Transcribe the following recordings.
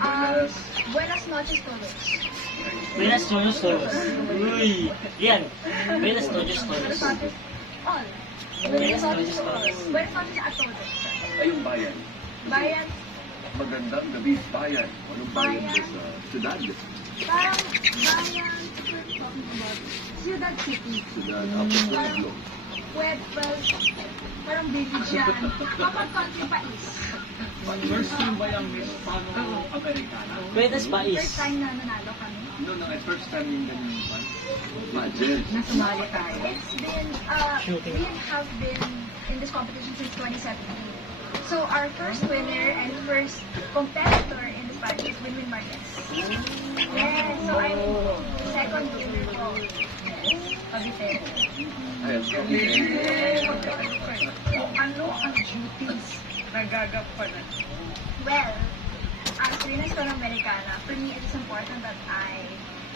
estás? Buenas noches todos. Buenas noches todos. Uy, yan. Buenas noches todos. All. Buenas noches todos. Buenas noches a todos. Ay, yung bayan. Bayan, Magandang gabi, bayan. Anong bayan Bayan. ba sa syudad? parang bayan, we're talking about Ciudad City. Syudad, Upper Pueblo. Well, parang village yan. Kapag country pa is. First time ba yung Miss Pano Americana? Buenas pais. First time na nanalo kami. No, no, first time yung ganun pa. Imagine. Nasumali tayo. It's been, we have been in this competition since 2017. So our first winner and first competitor in this pageant is Winwin Marquez. Yes, so I'm second winner po. Cavite. Ayun. Ano ang duties? Nagagampanan. Well, as Rena's Americana, for me it is important that I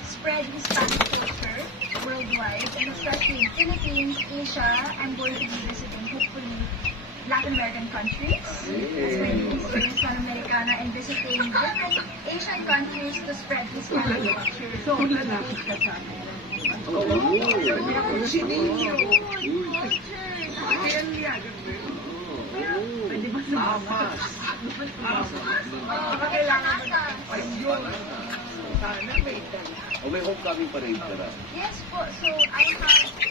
spread Hispanic culture worldwide, and especially in Philippines, Asia. I'm going to be visiting, hopefully, Latin American countries. That's my name is Rena's Americana, and visiting different Asian countries to spread Hispanic culture. So, lalapit ka sa amin. Oh, Sininyo. Culture! Delia, pwede ba sumama? Kailangan Ayun. Sana may dala. O may homecoming parade ka na. Yes po, so I have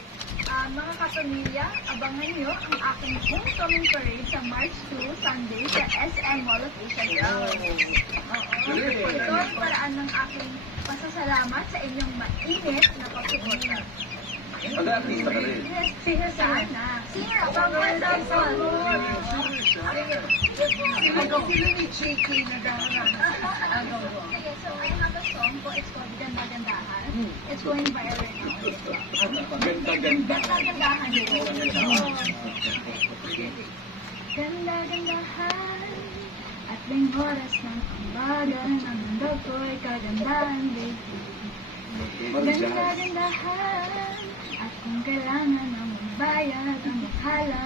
mga kapamilya, abangan nyo ang aking homecoming parade sa March 2, Sunday, sa SM Mall of Asia Grounds. Oo. Ito ang paraan ng aking pasasalamat sa inyong mainit na pagsuporta. Mag-artista ka rin. Yes, singer sana. Singer ako, for example. Sino ni JK na gano'n? Okay, so I have a song po, it's called Ganda-Gandahan. It's going viral right now. Ganda-ganda. Ganda-gandahan po. Ganda-gandahan at may oras ng pambagan. Ang mundo ko'y kagandahan, baby. Ganda-gandahan at kung kailangan ng magbayad ang mahala.